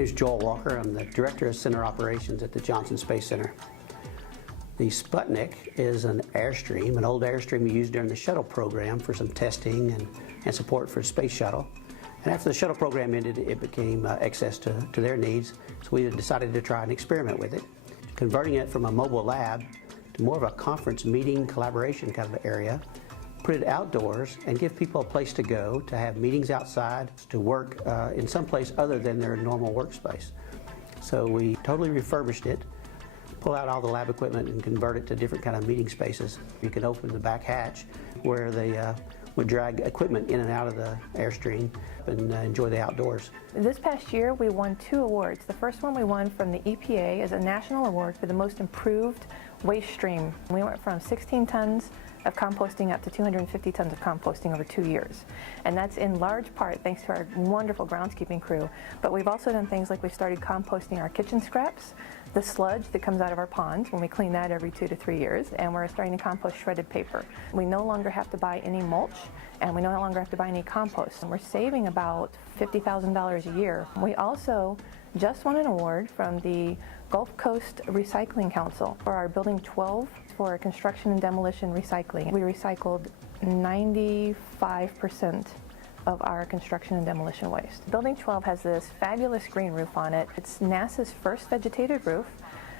name is Joel Walker. I'm the Director of Center Operations at the Johnson Space Center. The Sputnik is an Airstream, an old Airstream we used during the shuttle program for some testing and support for the space shuttle. And after the shuttle program ended, it became excess to their needs, so we decided to try an experiment with it, converting it from a mobile lab to more of a conference meeting collaboration kind of area, put it outdoors and give people a place to go, to have meetings outside, to work in some place other than their normal workspace. So we totally refurbished it, pull out all the lab equipment and convert it to different kind of meeting spaces. You can open the back hatch where they would drag equipment in and out of the Airstream and enjoy the outdoors. This past year we won 2 awards. The first one we won from the EPA as a national award for the most improved waste stream. We went from 16 tons of composting up to 250 tons of composting over 2 years. And that's in large part thanks to our wonderful groundskeeping crew. But we've also done things like we started composting our kitchen scraps, the sludge that comes out of our ponds when we clean that every 2 to 3 years, and we're starting to compost shredded paper. We no longer have to buy any mulch, and we no longer have to buy any compost. And we're saving about $50,000 a year. We also just won an award from the Gulf Coast Recycling Council for our Building 12 for construction and demolition recycling. We recycled 95% of our construction and demolition waste. Building 12 has this fabulous green roof on it. It's NASA's first vegetated roof.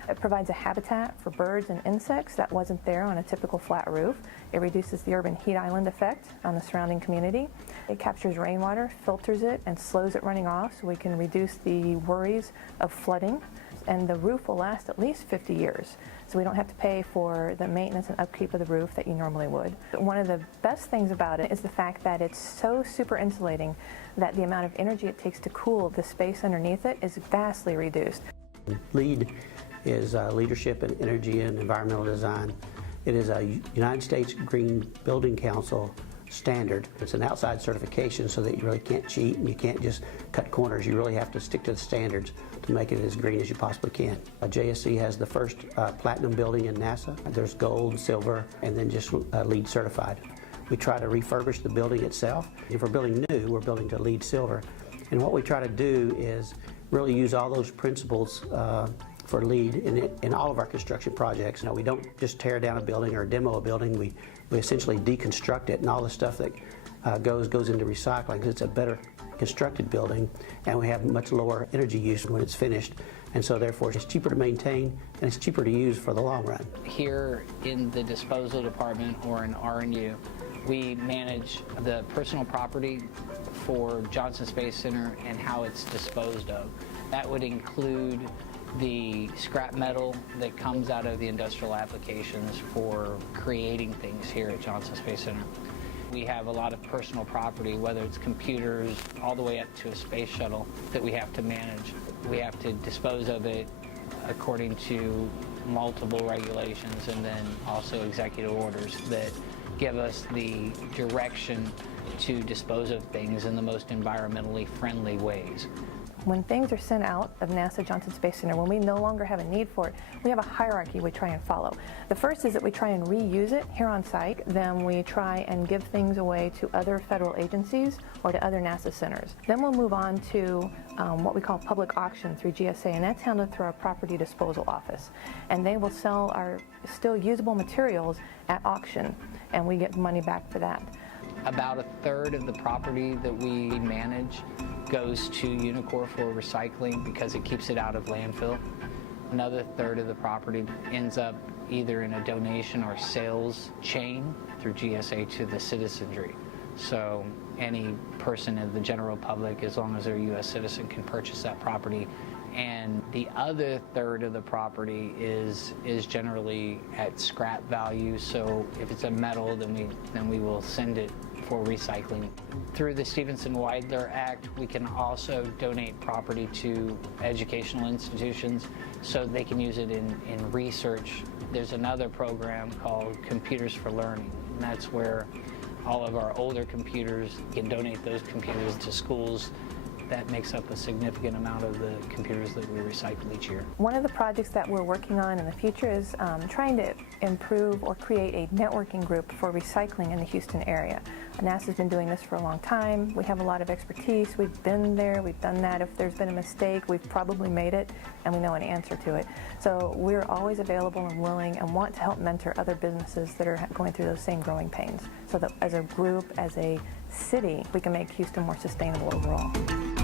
It provides a habitat for birds and insects that wasn't there on a typical flat roof. It reduces the urban heat island effect on the surrounding community. It captures rainwater, filters it, and slows it running off so we can reduce the worries of flooding. And the roof will last at least 50 years. So we don't have to pay for the maintenance and upkeep of the roof that you normally would. But one of the best things about it is the fact that it's so super insulating that the amount of energy it takes to cool the space underneath it is vastly reduced. LEED is Leadership in Energy and Environmental Design. It is a United States Green Building Council standard. It's an outside certification so that you really can't cheat and you can't just cut corners. You really have to stick to the standards to make it as green as you possibly can. JSC has the first platinum building in NASA. There's gold, silver, and then just LEED certified. We try to refurbish the building itself. If we're building new, we're building to LEED silver. And what we try to do is really use all those principles for LEED in all of our construction projects. We don't just tear down a building or demo a building. We essentially deconstruct it, and all the stuff that goes into recycling, because it's a better constructed building, and we have much lower energy use when it's finished, and so therefore it's cheaper to maintain and it's cheaper to use for the long run. Here in the disposal department or in R&U, we manage the personal property for Johnson Space Center and how it's disposed of. That would include the scrap metal that comes out of the industrial applications for creating things here at Johnson Space Center. We have a lot of personal property, whether it's computers, all the way up to a space shuttle that we have to manage. We have to dispose of it according to multiple regulations and then also executive orders that give us the direction to dispose of things in the most environmentally friendly ways. When things are sent out of NASA Johnson Space Center, when we no longer have a need for it, we have a hierarchy we try and follow. The first is that we try and reuse it here on site. Then we try and give things away to other federal agencies or to other NASA centers. Then we'll move on to what we call public auction through GSA, and that's handled through our property disposal office. And they will sell our still usable materials at auction, and we get money back for that. About a third of the property that we manage goes to Unicor for recycling because it keeps it out of landfill. Another third of the property ends up either in a donation or sales chain through GSA to the citizenry. So any person in the general public, as long as they're a U.S. citizen, can purchase that property. And the other third of the property is generally at scrap value. So if it's a metal, then we will send it for recycling. Through the Stevenson-Weidler Act, we can also donate property to educational institutions so they can use it in research. There's another program called Computers for Learning, and that's where all of our older computers, can donate those computers to schools that makes up a significant amount of the computers that we recycle each year. One of the projects that we're working on in the future is trying to improve or create a networking group for recycling in the Houston area. NASA's been doing this for a long time. We have a lot of expertise. We've been there, we've done that. If there's been a mistake, we've probably made it, and we know an answer to it. So we're always available and willing and want to help mentor other businesses that are going through those same growing pains, so that as a group, as a city, we can make Houston more sustainable overall.